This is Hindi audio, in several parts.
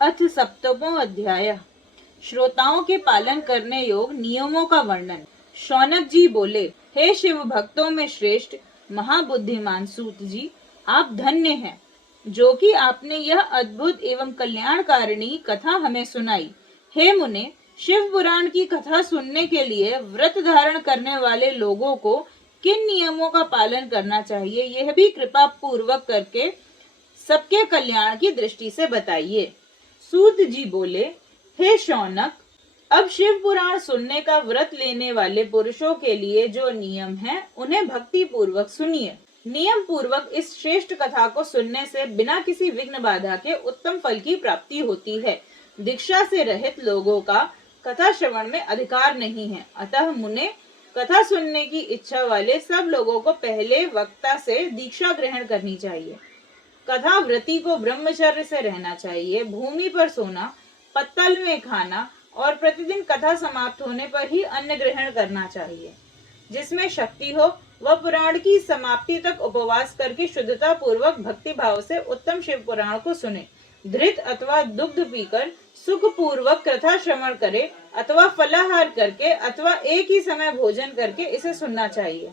अथ सप्तमो अध्याय। श्रोताओं के पालन करने योग नियमों का वर्णन। शौनक जी बोले, हे शिव भक्तों में श्रेष्ठ महाबुद्धिमान सूत जी, आप धन्य हैं जो कि आपने यह अद्भुत एवं कल्याणकारिणी कथा हमें सुनाई। हे मुने, शिव पुराण की कथा सुनने के लिए व्रत धारण करने वाले लोगों को किन नियमों का पालन करना चाहिए, यह भी कृपा पूर्वक करके सबके कल्याण की दृष्टि से बताइए। सूत जी बोले, हे शौनक, अब शिव पुराण सुनने का व्रत लेने वाले पुरुषों के लिए जो नियम हैं, उन्हें भक्ति पूर्वक सुनिए। नियम पूर्वक इस श्रेष्ठ कथा को सुनने से बिना किसी विघ्न बाधा के उत्तम फल की प्राप्ति होती है। दीक्षा से रहित लोगों का कथा श्रवण में अधिकार नहीं है, अतः मुने, कथा सुनने की इच्छा वाले सब लोगों को पहले वक्ता से दीक्षा ग्रहण करनी चाहिए। कथा व्रती को ब्रह्मचर्य से रहना चाहिए, भूमि पर सोना, पत्तल में खाना और प्रतिदिन कथा समाप्त होने पर ही अन्न ग्रहण करना चाहिए। जिसमें शक्ति हो वह पुराण की समाप्ति तक उपवास करके शुद्धता पूर्वक भक्ति भाव से उत्तम शिव पुराण को सुने। धृत अथवा दुग्ध पीकर सुख पूर्वक कथा श्रवण करे अथवा फलाहार करके अथवा एक ही समय भोजन करके इसे सुनना चाहिए।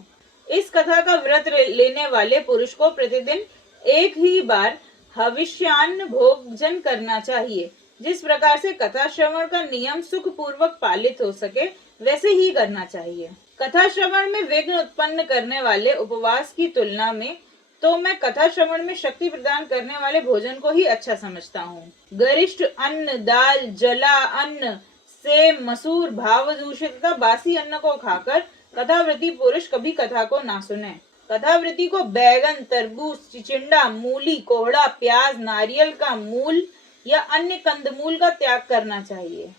इस कथा का व्रत लेने वाले पुरुष को प्रतिदिन एक ही बार हविष्यान्न भोजन करना चाहिए। जिस प्रकार से कथा श्रवण का नियम सुख पूर्वक पालित हो सके वैसे ही करना चाहिए। कथा श्रवण में विघ्न उत्पन्न करने वाले उपवास की तुलना में तो मैं कथा श्रवण में शक्ति प्रदान करने वाले भोजन को ही अच्छा समझता हूँ। गरिष्ठ अन्न, दाल, जला अन्न से मसूर, भाव दूषित तथा बासी अन्न को खाकर कथावृत्ति पुरुष कभी कथा को ना सुने। कथावृत्ति को बैगन, तरबूज, चिचिंडा, मूली, कोहड़ा, प्याज, नारियल का मूल या अन्य कंदमूल का त्याग करना चाहिए।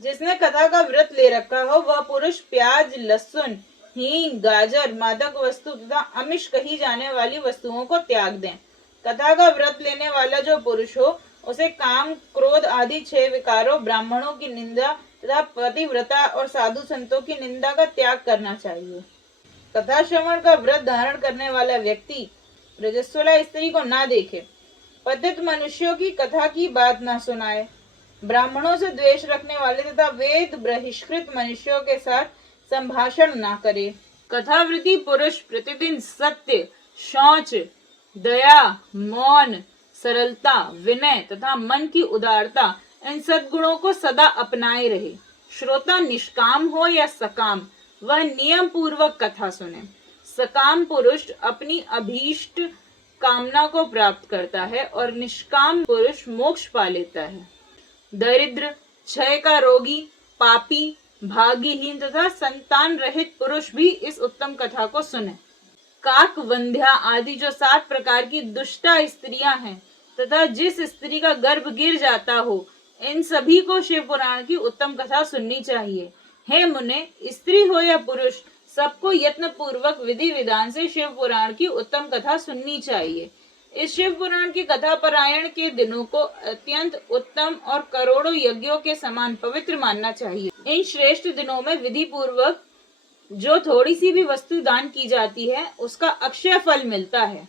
जिसने कथा का व्रत ले रखा हो वह पुरुष प्याज, लहसुन, हींग, गाजर, मादक वस्तु तथा अमिष कही जाने वाली वस्तुओं को त्याग दें। कथा का व्रत लेने वाला जो पुरुष हो उसे काम, क्रोध आदि 6 विकारों, ब्राह्मणों की निंदा तथा पतिव्रता और साधु संतों की निंदा का त्याग करना चाहिए। कथा श्रवण का व्रत धारण करने वाला व्यक्ति रजस्वला स्त्री को ना देखे, पतित मनुष्यों की कथा की बात ना सुनाए, ब्राह्मणों से द्वेष रखने वाले तथा वेद बहिष्कृत मनुष्यों के साथ संभाषण ना करे। कथावृत्ति पुरुष प्रतिदिन सत्य, शौच, दया, मौन, सरलता, विनय तथा मन की उदारता, इन सद्गुणों को सदा अपनाए रहे। श्रोता निष्काम हो या सकाम, वह नियम पूर्वक कथा सुने। सकाम पुरुष अपनी अभीष्ट कामना को प्राप्त करता है और निष्काम पुरुष मोक्ष पा लेता है। दरिद्र, क्षय का रोगी, पापी, भाग्यहीन तथा संतान रहित पुरुष भी इस उत्तम कथा को सुने। काक, वंध्या आदि जो 7 प्रकार की दुष्टा स्त्रियां हैं तथा जिस स्त्री का गर्भ गिर जाता हो, इन सभी को शिव पुराण की उत्तम कथा सुननी चाहिए। हे मुने, स्त्री हो या पुरुष, सबको यत्न पूर्वक विधि विधान से शिव पुराण की उत्तम कथा सुननी चाहिए। इस शिव पुराण की कथा पारायण के दिनों को अत्यंत उत्तम और करोड़ों यज्ञों के समान पवित्र मानना चाहिए। इन श्रेष्ठ दिनों में विधि पूर्वक जो थोड़ी सी भी वस्तु दान की जाती है उसका अक्षय फल मिलता है।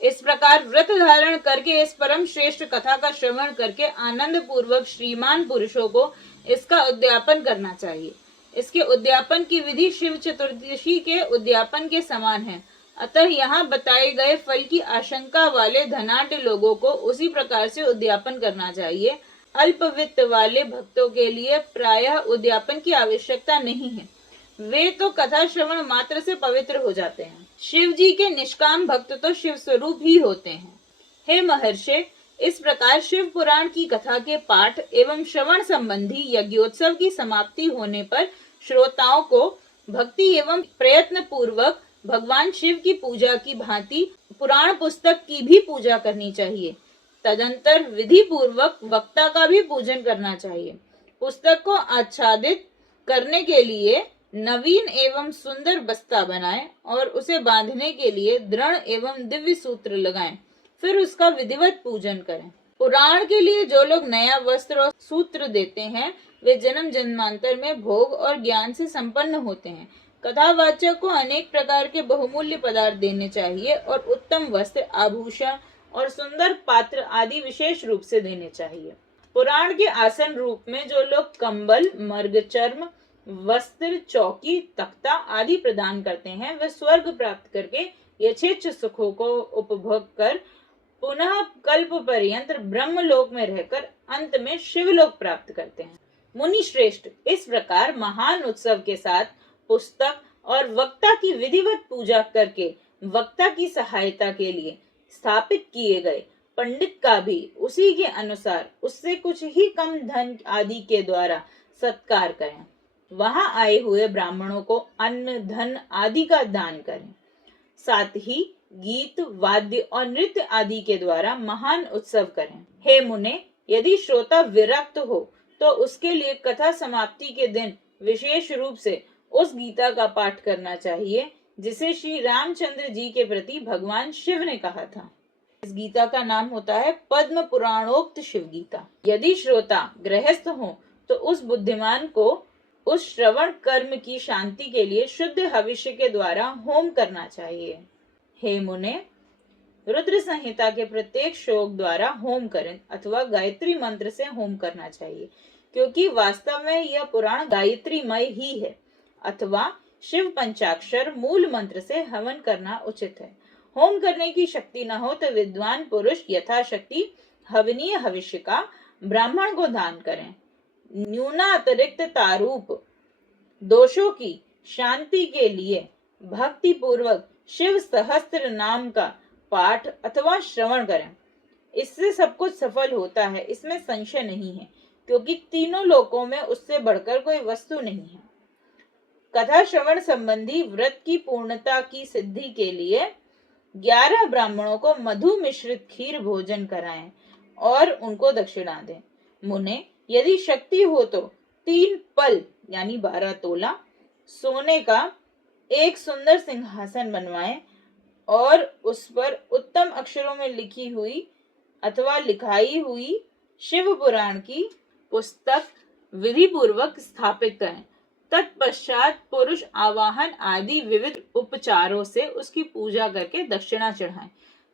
इस प्रकार व्रत धारण करके इस परम श्रेष्ठ कथा का श्रवण करके आनंद पूर्वक श्रीमान पुरुषों को इसका उद्यापन करना चाहिए। इसके उद्यापन की विधि शिव चतुर्दशी के उद्यापन के समान है, अतः यहाँ बताए गए फल की आशंका वाले धनाढ्य लोगों को उसी प्रकार से उद्यापन करना चाहिए। अल्प वित्त वाले भक्तों के लिए प्रायः उद्यापन की आवश्यकता नहीं है, वे तो कथा श्रवण मात्र से पवित्र हो जाते हैं। शिव जी के निष्काम भक्त तो शिव स्वरूप ही होते हैं। हे महर्षि, इस प्रकार शिव पुराण की कथा के पाठ एवं श्रवण संबंधी यज्ञोत्सव की समाप्ति होने पर श्रोताओं को भक्ति एवं प्रयत्न पूर्वक भगवान शिव की पूजा की भांति पुराण पुस्तक की भी पूजा करनी चाहिए। तदंतर विधि पूर्वक वक्ता का भी पूजन करना चाहिए। पुस्तक को आच्छादित करने के लिए नवीन एवं सुंदर बस्ता बनाएं और उसे बांधने के लिए दृढ़ एवं दिव्य सूत्र लगाएं, फिर उसका विधिवत पूजन करें। पुराण के लिए जो लोग नया वस्त्र और सूत्र देते हैं वे जन्म जन्मांतर में भोग और ज्ञान से संपन्न होते हैं। कथावाचक को अनेक प्रकार के बहुमूल्य पदार्थ देने चाहिए और उत्तम वस्त्र, आभूषण और सुंदर पात्र आदि विशेष रूप से देने चाहिए। पुराण के आसन रूप में जो लोग कंबल, मर्गचर्म, वस्त्र, चौकी, तख्ता आदि प्रदान करते हैं, वे स्वर्ग प्राप्त करके यथेच्छ सुखों को उपभोग कर पुनः कल्प पर्यंत ब्रह्मलोक में रहकर अंत में शिवलोक प्राप्त करते हैं। मुनि श्रेष्ठ, इस प्रकार महान उत्सव के साथ पुस्तक और वक्ता की विधिवत पूजा करके वक्ता की सहायता के लिए स्थापित किए गए पंडित का भी उसी के अनुसार उससे कुछ ही कम धन आदि के द्वारा सत्कार करें। वहां आए हुए ब्राह्मणों को अन्न, धन आदि का दान करें। साथ ही गीत, वाद्य और नृत्य आदि के द्वारा महान उत्सव करें। हे मुने, यदि श्रोता विरक्त हो तो उसके लिए कथा समाप्ति के दिन विशेष रूप से उस गीता का पाठ करना चाहिए जिसे श्री रामचंद्र जी के प्रति भगवान शिव ने कहा था। इस गीता का नाम होता है पद्म पुराणोक्त शिव गीता। यदि श्रोता गृहस्थ हो तो उस बुद्धिमान को उस श्रवण कर्म की शांति के लिए शुद्ध हविष्य के द्वारा होम करना चाहिए। हे मुने, रुद्र संहिता के प्रत्येक श्लोक द्वारा होम करें अथवा गायत्री मंत्र से होम करना चाहिए, क्योंकि वास्तव में यह पुराण गायत्रीमय ही है, अथवा शिव पंचाक्षर मूल मंत्र से हवन करना उचित है। होम करने की शक्ति न हो तो विद्वान पुरुष यथाशक्ति हवनीय हविष्य का ब्राह्मण को दान करें। न्यूनातिरिक्त तारूप दोषों की शांति के लिए भक्ति पूर्वक शिव सहस्त्र नाम का पाठ अथवा श्रवण करें। इससे सब कुछ सफल होता है, इसमें संशय नहीं है, क्योंकि तीनों लोकों में उससे बढ़कर कोई वस्तु नहीं है। कथा श्रवण संबंधी व्रत की पूर्णता की सिद्धि के लिए 11 ब्राह्मणों को मधु मिश्रित खीर भोजन कराएं और उनको दक्षिणा दें। मुने, यदि शक्ति हो तो 3 पल यानी 12 तोला सोने का एक सुंदर सिंहासन बनवाएं और उस पर उत्तम अक्षरों में लिखी हुई अथवा लिखाई हुई शिव पुराण की पुस्तक विधि पूर्वक स्थापित करें। तत्पश्चात पुरुष आवाहन आदि विविध उपचारों से उसकी पूजा करके दक्षिणा चढ़ाएं।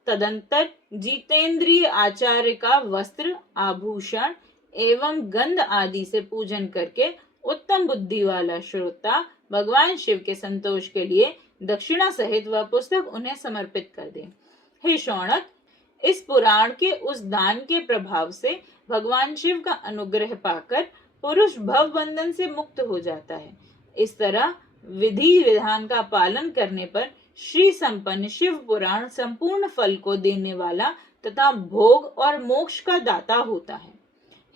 तदंतर जितेंद्रिय आचार्य का वस्त्र, आभूषण एवं गंध आदि से पूजन करके उत्तम बुद्धि वाला श्रोता भगवान शिव के संतोष के लिए दक्षिणा सहित वह पुस्तक उन्हें समर्पित कर दे। हे शौनक, इस पुराण के उस दान के प्रभाव से भगवान शिव का अनुग्रह पाकर पुरुष भव बंधन से मुक्त हो जाता है। इस तरह विधि विधान का पालन करने पर श्री संपन्न शिव पुराण संपूर्ण फल को देने वाला तथा भोग और मोक्ष का दाता होता है।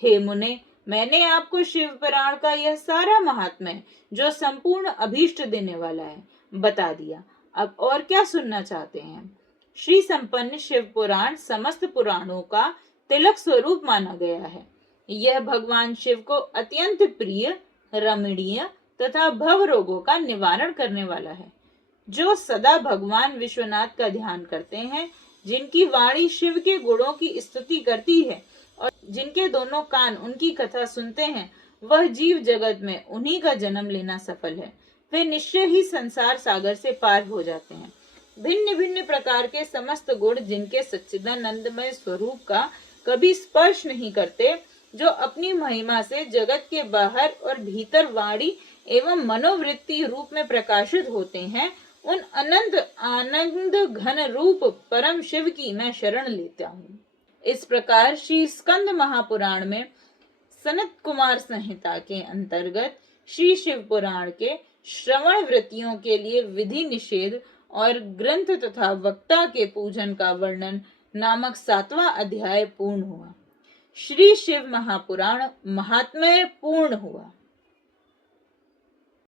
हे मुने, मैंने आपको शिव पुराण का यह सारा महात्म्य जो संपूर्ण अभीष्ट देने वाला है बता दिया। अब और क्या सुनना चाहते हैं? श्री संपन्न शिव पुराण समस्त पुराणों का तिलक स्वरूप माना गया है। यह भगवान शिव को अत्यंत प्रिय, रमणीय तथा भव रोगों का निवारण करने वाला है। जो सदा भगवान विश्वनाथ का ध्यान करते हैं, जिनकी वाणी शिव के गुणों की स्तुति करती है और जिनके दोनों कान उनकी कथा सुनते हैं, वह जीव जगत में उन्हीं का जन्म लेना सफल है। वे निश्चय ही संसार सागर से पार हो जाते हैं। भिन्न भिन्न प्रकार के समस्त गुण जिनके सच्चिदानंदमय स्वरूप का कभी स्पर्श नहीं करते, जो अपनी महिमा से जगत के बाहर और भीतर वाणी एवं मनोवृत्ति रूप में प्रकाशित होते हैं, उन अनंत आनंद घन रूप परम शिव की मैं शरण लेता हूँ। इस प्रकार श्री स्कंद महापुराण में सनत कुमार संहिता के अंतर्गत श्री शिव पुराण के श्रवण वृत्तियों के लिए विधि निषेध और ग्रंथ तथा वक्ता के पूजन का वर्णन नामक 7वां अध्याय पूर्ण हुआ। श्री शिव महापुराण महात्म्य पूर्ण हुआ।